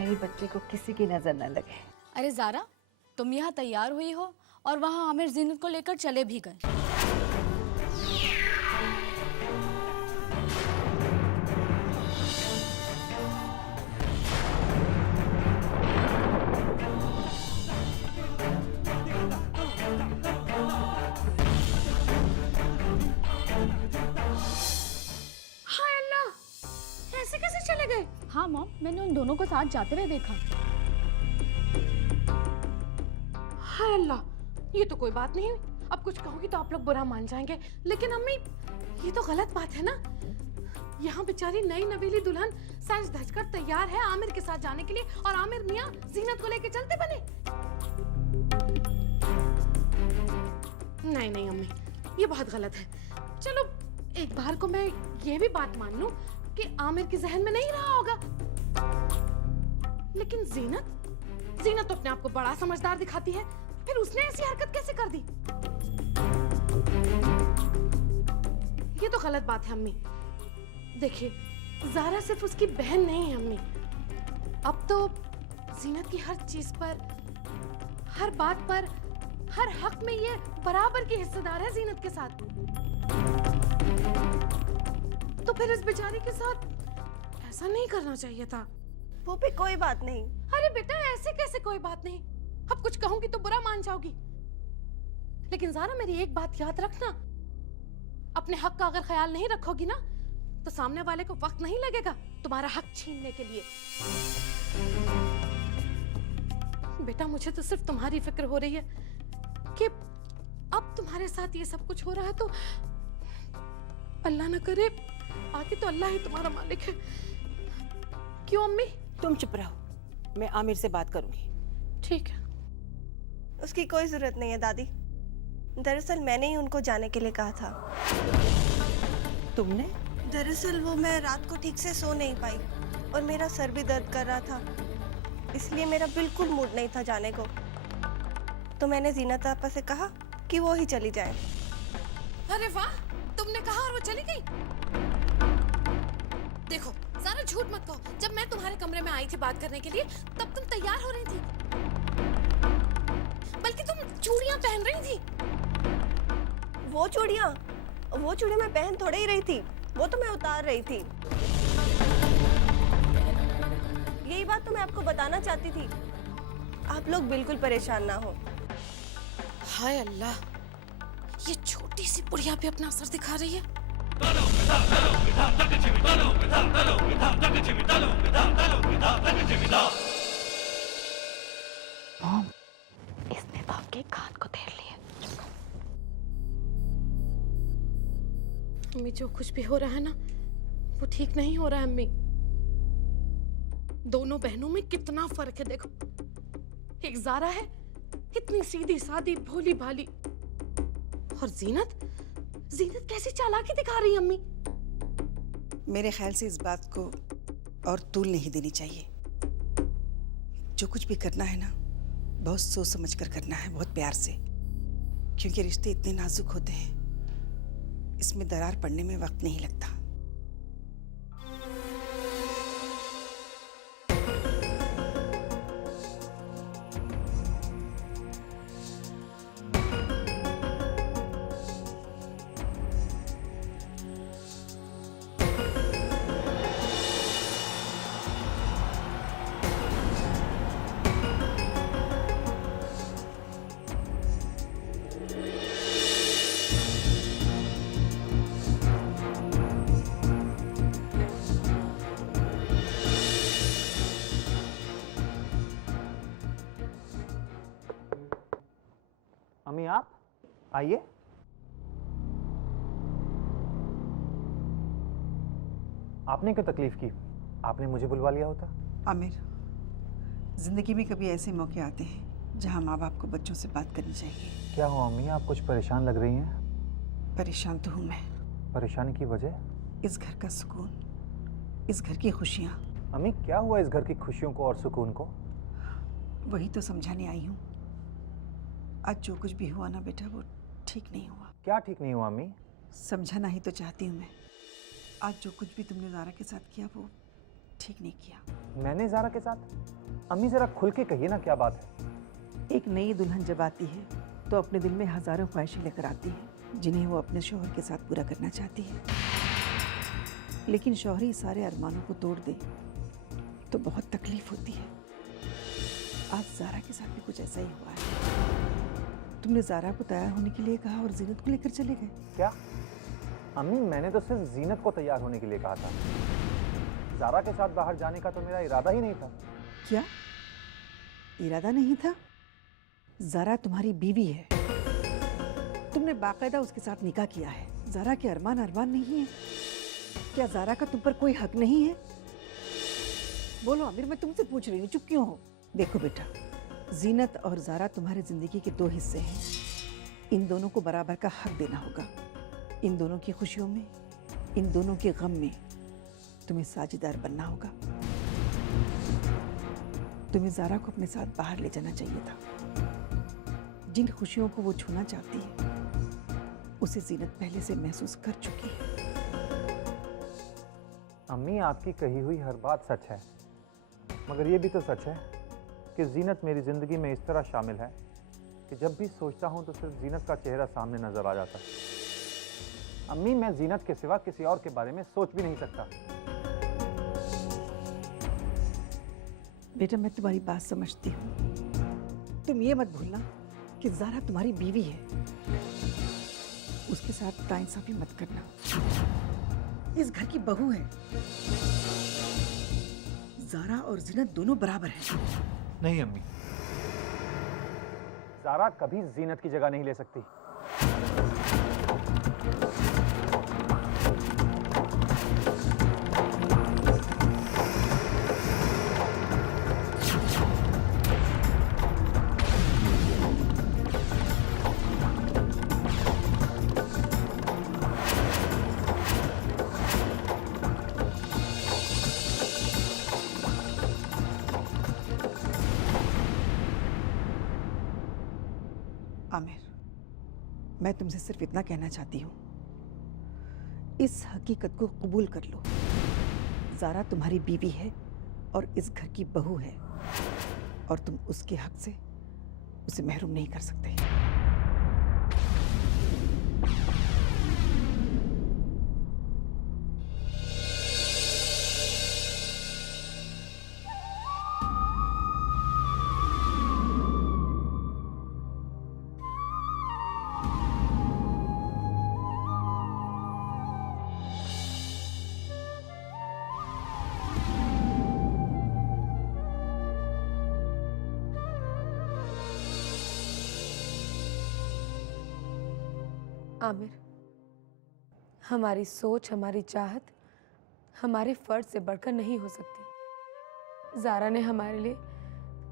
मेरी बच्चे को किसी की नजर न लगे। अरे ज़ारा, तुम यहाँ तैयार हुई हो और वहाँ आमिर जीनत को लेकर चले भी गए। हाय अल्लाह, ऐसे कैसे चले गए? हाँ मॉम, मैंने उन दोनों को साथ जाते हुए देखा। हाय अल्लाह, ये तो कोई बात नहीं हुई। अब कुछ कहूंगी तो आप लोग बुरा मान जाएंगे, लेकिन अम्मी ये तो गलत बात है ना। यहाँ बेचारी नई नवेली दुल्हन सज धज कर तैयार है आमिर के साथ जाने के लिए, और आमिर मियाँ जीनत को लेके चलते बने। नहीं नहीं अम्मी, ये बहुत गलत है। चलो एक बार को मैं ये भी बात मान लूं कि आमिर के जहन में नहीं रहा होगा, लेकिन जीनत तो अपने आप को बड़ा समझदार दिखाती है, फिर उसने ऐसी हरकत कैसे कर दी? ये तो गलत बात है अम्मी। देखिए, ज़ारा सिर्फ उसकी बहन नहीं है अम्मी, अब तो जीनत की हर चीज पर, हर बात पर, हर हक में ये बराबर की हिस्सेदार है जीनत के साथ। तो फिर इस बेचारी के साथ ऐसा नहीं करना चाहिए था। वो भी कोई बात नहीं। अरे बेटा, ऐसे कैसे कोई बात नहीं? अब कुछ कहूंगी तो बुरा मान जाओगी, लेकिन ज़ारा मेरी एक बात याद रखना, अपने हक का अगर ख्याल नहीं रखोगी ना तो सामने वाले को वक्त नहीं लगेगा तुम्हारा हक छीनने के लिए। बेटा, मुझे तो सिर्फ तुम्हारी फिक्र हो रही है कि अब तुम्हारे साथ ये सब कुछ हो रहा है तो अल्लाह ना करे, आगे तो अल्लाह ही तुम्हारा मालिक है। क्यों अम्मी? तुम चुप रहो, मैं आमिर से बात करूंगी। ठीक है। उसकी कोई जरूरत नहीं है दादी, दरअसल मैंने ही उनको जाने के लिए कहा था। तुमने? दरअसल वो मैं रात को ठीक से सो नहीं पाई और मेरा सर भी दर्द कर रहा था, इसलिए मेरा बिल्कुल मूड नहीं था जाने को। तो मैंने जीनत आपा से कहा कि वो ही चली जाए। अरे वाह, तुमने कहा और वो चली गई। देखो ज़ारा, झूठ मत कहो, जब मैं तुम्हारे कमरे में आई थी बात करने के लिए तब तुम तैयार हो रही थी, बल्कि तुम चूड़ियां पहन रही थी। वो चूड़ियां मैं पहन थोड़े ही रही थी, वो तो मैं उतार रही थी। यही बात तो मैं आपको बताना चाहती थी। आप लोग बिल्कुल परेशान ना हो। हाय अल्लाह, ये छोटी सी बुढ़िया भी अपना असर दिखा रही है। मॉम, इसने तो आपके कान को घेर लिया। अम्मी, जो कुछ भी हो रहा है ना वो ठीक नहीं हो रहा है अम्मी। दोनों बहनों में कितना फर्क है देखो। एक ज़ारा है इतनी सीधी सादी भोली भाली, और जीनत कैसी चालाकी दिखा रही है अम्मी। मेरे ख्याल से इस बात को और तूल नहीं देनी चाहिए। जो कुछ भी करना है ना, बहुत सोच समझ कर करना है, बहुत प्यार से, क्योंकि रिश्ते इतने नाजुक होते हैं, इसमें दरार पड़ने में वक्त नहीं लगता। अम्मी, आप आइए। आपने क्यों तकलीफ की? आपने मुझे बुलवा लिया होता। आमिर, जिंदगी में कभी ऐसे मौके आते हैं जहां माँ बाप को बच्चों से बात करनी चाहिए। क्या हुआ अम्मी, आप कुछ परेशान लग रही हैं? परेशान तो हूँ मैं। परेशानी की वजह? इस घर का सुकून, इस घर की खुशियाँ। अम्मी, क्या हुआ इस घर की खुशियों को और सुकून को? वही तो समझाने आई हूँ। आज जो कुछ भी हुआ ना बेटा, वो ठीक नहीं हुआ। क्या ठीक नहीं हुआ समझाना ही तो चाहती हूँ मैं। आज जो कुछ भी तुमने ज़ारा के साथ किया, वो ठीक नहीं किया। मैंने ज़ारा के साथ? अम्मी ज़रा खुल के कहिए ना, क्या बात है? एक नई दुल्हन जब आती है तो अपने दिल में हजारों ख्वाहिशें लेकर आती है जिन्हें वो अपने शौहर के साथ पूरा करना चाहती है, लेकिन शौहर ही सारे अरमानों को तोड़ दे तो बहुत तकलीफ होती है। आज ज़ारा के साथ भी कुछ ऐसा ही हुआ है। तुमने ज़ारा को तैयार होने के लिए कहा और जीनत को लेकर चले गए। क्या? अम्मी, मैंने तो सिर्फ जीनत को तैयार होने के लिए कहा था। ज़ारा के साथ बाहर जाने का तो मेरा इरादा ही नहीं था। क्या इरादा नहीं था? ज़ारा तुम्हारी बीवी है, तुमने बाकायदा उसके साथ निकाह किया है। ज़ारा के अरमान अरमान नहीं है? क्या ज़ारा का तुम पर कोई हक नहीं है? बोलो आमिर, मैं तुमसे पूछ रही हूँ, चुप क्यों हो? देखो बेटा, जीनत और ज़ारा तुम्हारी जिंदगी के दो हिस्से हैं। इन दोनों को बराबर का हक देना होगा। इन दोनों की खुशियों में, इन दोनों के गम में तुम्हें साझेदार बनना होगा। तुम्हें ज़ारा को अपने साथ बाहर ले जाना चाहिए था। जिन खुशियों को वो छूना चाहती है उसे जीनत पहले से महसूस कर चुकी है। अम्मी, आपकी कही हुई हर बात सच है, मगर ये भी तो सच है कि जीनत मेरी ज़िंदगी में इस तरह शामिल है कि जब भी सोचता हूँ तो सिर्फ जीनत का चेहरा सामने नजर आ जाता है। अम्मी, मैं जीनत के सिवा किसी और के बारे में सोच भी नहीं सकता। बेटा, मैं तुम्हारी बात समझती हूँ। तुम ये मत भूलना कि ज़ारा तुम्हारी बीवी है, उसके साथ नाइंसाफी मत करना। इस घर की बहू है। ज़ारा और जीनत दोनों बराबर हैं। नहीं अम्मी, ज़ारा कभी जीनत की जगह नहीं ले सकती। आमिर, मैं तुमसे सिर्फ इतना कहना चाहती हूँ, इस हकीकत को कबूल कर लो। ज़ारा तुम्हारी बीवी है और इस घर की बहू है, और तुम उसके हक से उसे महरूम नहीं कर सकते। आमिर, हमारी सोच, हमारी चाहत हमारे फर्ज से बढ़कर नहीं हो सकती। ज़ारा ने हमारे लिए,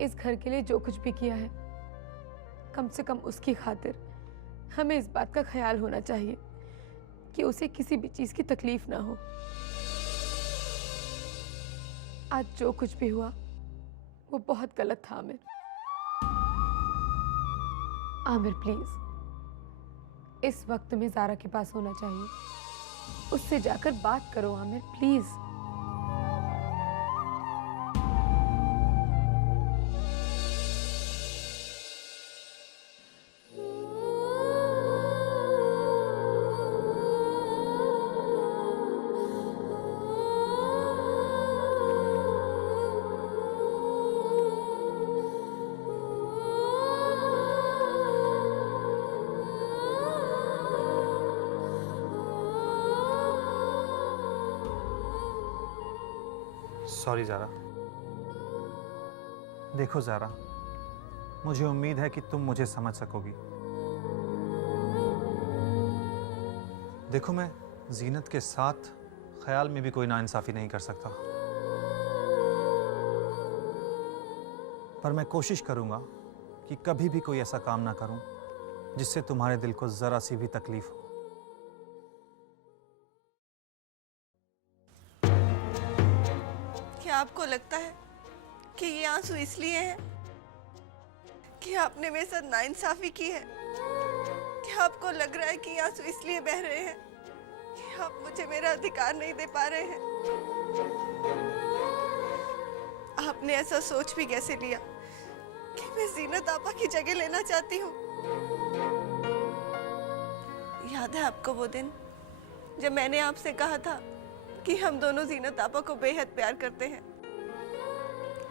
इस घर के लिए जो कुछ भी किया है, कम से कम उसकी खातिर हमें इस बात का ख्याल होना चाहिए कि उसे किसी भी चीज़ की तकलीफ ना हो। आज जो कुछ भी हुआ वो बहुत गलत था आमिर। आमिर प्लीज, इस वक्त तुम्हें ज़ारा के पास होना चाहिए। उससे जाकर बात करो आमिर, प्लीज। सॉरी ज़ारा। देखो ज़ारा, मुझे उम्मीद है कि तुम मुझे समझ सकोगी। देखो, मैं जीनत के साथ ख्याल में भी कोई नाइंसाफ़ी नहीं कर सकता, पर मैं कोशिश करूंगा कि कभी भी कोई ऐसा काम ना करूं जिससे तुम्हारे दिल को ज़रा सी भी तकलीफ हो। क्या आपको लगता है कि ये आंसू इसलिए हैं कि आपने मेरे साथ नाइंसाफी की है? क्या आपको लग रहा है कि ये आंसू इसलिए बह रहे हैं कि आप मुझे मेरा अधिकार नहीं दे पा रहे हैं? आपने ऐसा सोच भी कैसे लिया कि मैं जीनत आपा की जगह लेना चाहती हूँ? याद है आपको वो दिन जब मैंने आपसे कहा था कि हम दोनों जीनत आपा को बेहद प्यार करते हैं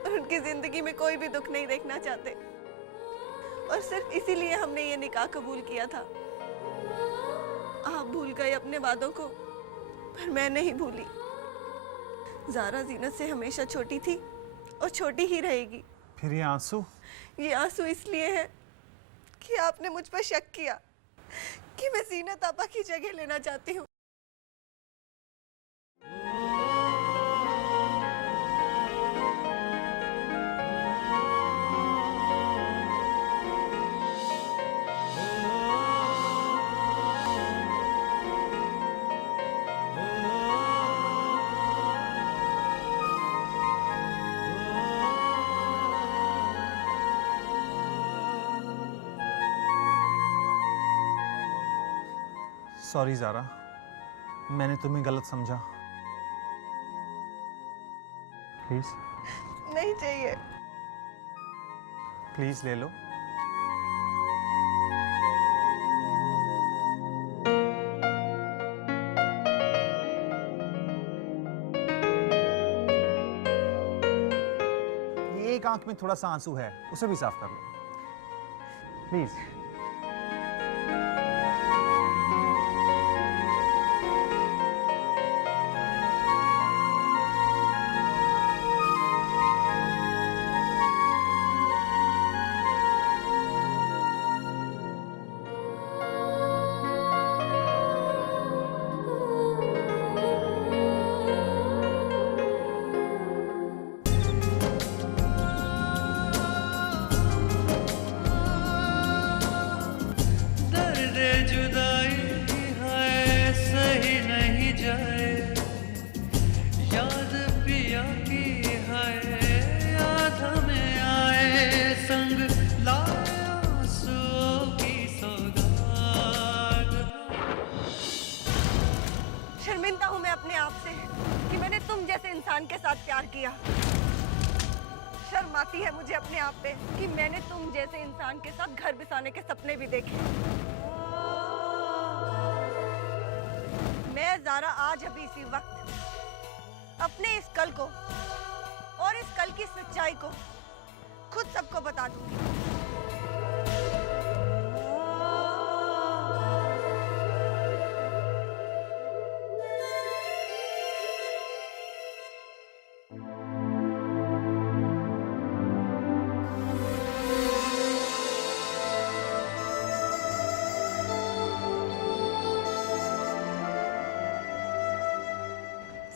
और उनकी जिंदगी में कोई भी दुख नहीं देखना चाहते, और सिर्फ इसीलिए हमने ये निकाह कबूल किया था। आप भूल गए अपने वादों को, पर मैं नहीं भूली। ज़ारा जीनत से हमेशा छोटी थी और छोटी ही रहेगी। फिर ये आंसू? ये आंसू इसलिए है कि आपने मुझ पर शक किया कि मैं जीनत आपा की जगह लेना चाहती हूँ। सॉरी ज़ारा, मैंने तुम्हें गलत समझा। प्लीज नहीं चाहिए। प्लीज ले लो। ये एक आंख में थोड़ा सा आंसू है, उसे भी साफ कर लो प्लीज। शर्मिंदा हूं मैं अपने आप से कि मैंने तुम जैसे इंसान के साथ प्यार किया। शर्म आती है मुझे अपने आप पे कि मैंने तुम जैसे इंसान के साथ घर बसाने के सपने भी देखे। मैं ज़ारा आज अभी इसी वक्त अपने इस कल को और इस कल की सच्चाई को खुद सबको बता दूंगी।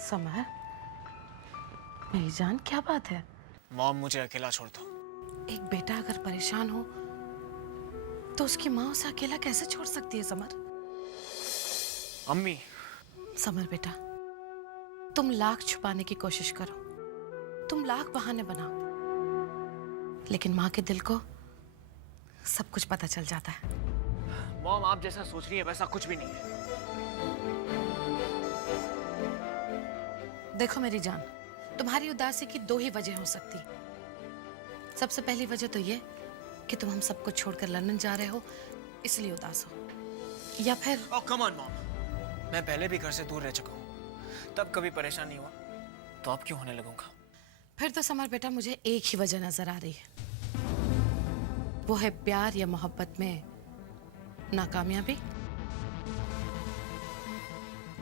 समर, मेरी जान, क्या बात है? मॉम, मुझे अकेला छोड़ दो। एक बेटा अगर परेशान हो तो उसकी माँ उसे अकेला कैसे छोड़ सकती है समर? अम्मी। समर बेटा, तुम लाख छुपाने की कोशिश करो, तुम लाख बहाने बनाओ, लेकिन माँ के दिल को सब कुछ पता चल जाता है। मॉम, आप जैसा सोच रही है वैसा कुछ भी नहीं है। देखो मेरी जान, तुम्हारी उदासी की दो ही वजह हो सकती। सबसे पहली वजह तो ये कि तुम हम सबको छोड़कर लंदन जा रहे हो इसलिए उदास हो, या फिर ओह कम ऑन मॉम, मैं पहले भी घर से दूर रह चुका हूँ, तब कभी परेशान नहीं हुआ, तो अब क्यों होने लगूंगा? फिर तो समर बेटा मुझे एक ही वजह नजर आ रही है, वो है प्यार या मोहब्बत में नाकामयाबी।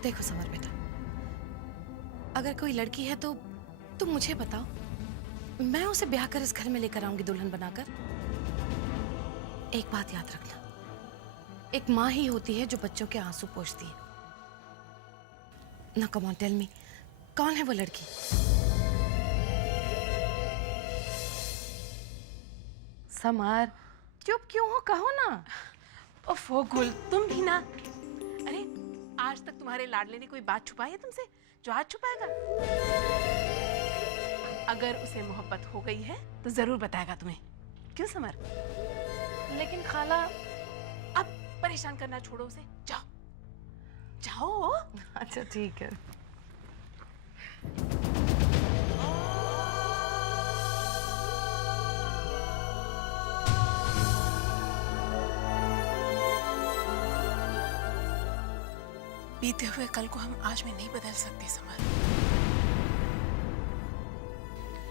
देखो समर बेटा, अगर कोई लड़की है तो तुम मुझे बताओ, मैं उसे ब्याह कर इस घर में लेकर आऊंगी दुल्हन बनाकर। एक बात याद रखना, एक माँ ही होती है जो बच्चों के आंसू पोंछती है ना। कम ऑन टेल मी, कौन है वो लड़की? समर, चुप क्यों हो, कहो ना। ओफो गुल, तुम भी ना। अरे आज तक तुम्हारे लाडले ने कोई बात छुपाई है तुमसे जो आज छुपाएगा? अगर उसे मोहब्बत हो गई है तो जरूर बताएगा तुम्हें, क्यों समर? लेकिन खाला, अब परेशान करना छोड़ो उसे, जाओ जाओ। अच्छा ठीक है। बीते हुए कल को हम आज में नहीं बदल सकते समर।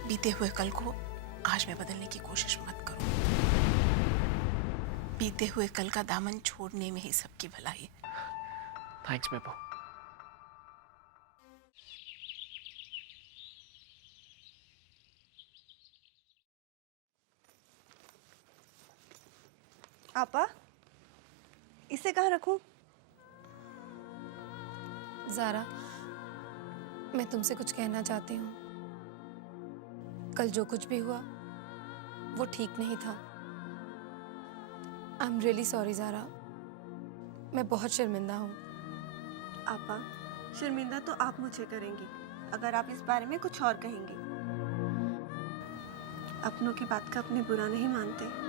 बीते हुए कल को आज में बदलने की कोशिश मत करो। बीते हुए कल का दामन छोड़ने में ही सबकी भलाई है। थैंक्स बेबो। आपा, इसे कहाँ रखूं? ज़ारा, मैं तुमसे कुछ कहना चाहती हूँ। कल जो कुछ भी हुआ वो ठीक नहीं था। I am really sorry Zara, मैं बहुत शर्मिंदा हूँ। आपा, शर्मिंदा तो आप मुझे करेंगी अगर आप इस बारे में कुछ और कहेंगी। अपनों की बात का अपने बुरा नहीं मानते।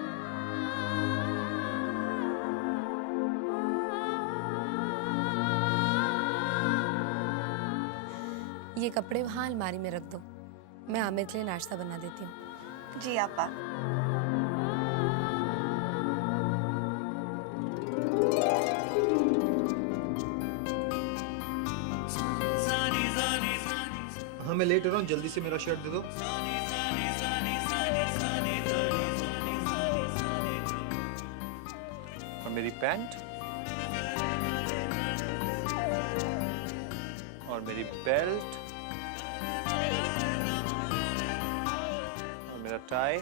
ये कपड़े वहाँ अलमारी में रख दो, मैं आमिर के लिए नाश्ता बना देती हूँ। जी आपा। हाँ मैं लेट हो रहा हूँ, जल्दी से मेरा शर्ट दे दो। और मेरी पैंट और मेरी बेल्ट और मेरा tie.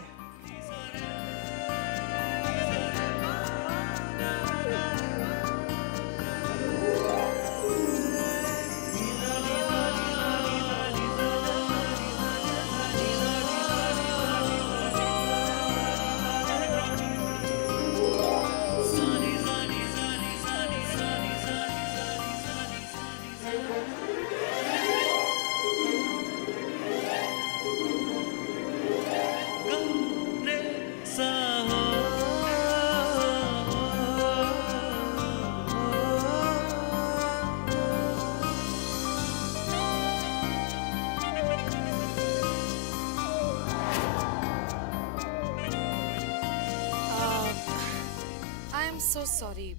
I am so sorry.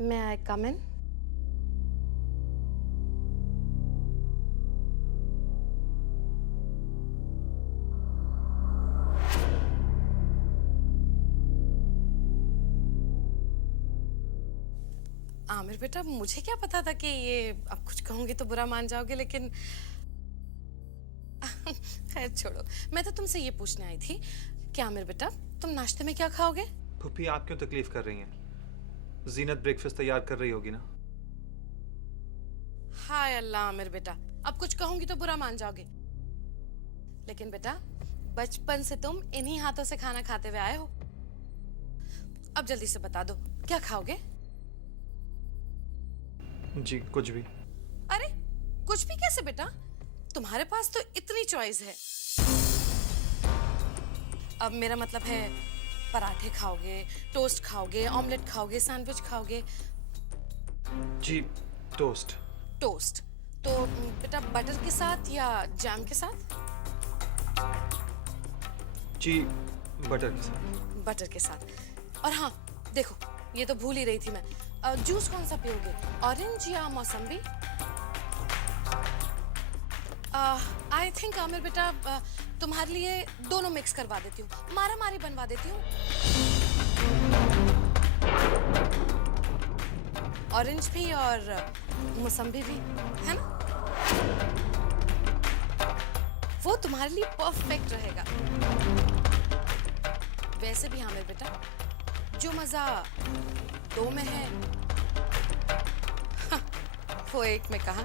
May I come in? Aamir बेटा, मुझे क्या पता था कि ये अब कुछ कहूंगी तो बुरा मान जाओगे, लेकिन खैर छोड़ो। मैं तो तुमसे ये पूछने आई थी कि आमिर बेटा, तुम नाश्ते में क्या खाओगे? फूफी आप क्यों तकलीफ कर रही हैं? जीनत ब्रेकफास्ट तैयार कर रही होगी ना। हाय अल्लाह आमिर बेटा, अब कुछ कहूंगी तो बुरा मान जाओगे, लेकिन बेटा बचपन से तुम इन्हीं हाथों से खाना खाते हुए आए हो। अब जल्दी से बता दो क्या खाओगे? जी कुछ भी। अरे कुछ भी कैसे बेटा, तुम्हारे पास तो इतनी चॉइस है। अब मेरा मतलब है, पराठे खाओगे, टोस्ट खाओगे, ऑमलेट खाओगे, सैंडविच खाओगे? जी टोस्ट। टोस्ट तो बेटा बटर के साथ या जैम के साथ? जी बटर के साथ। बटर के साथ। और हाँ देखो, ये तो भूल ही रही थी मैं, जूस कौन सा पियोगे, ऑरेंज या मौसम्बी? आई थिंक आमिर बेटा तुम्हारे लिए दोनों मिक्स करवा देती हूँ, मारा मारी बनवा देती हूँ। ऑरेंज भी और मौसम्बी भी, है ना? वो तुम्हारे लिए परफेक्ट रहेगा। वैसे भी आमिर बेटा, जो मजा दो में है वो एक में कहाँ।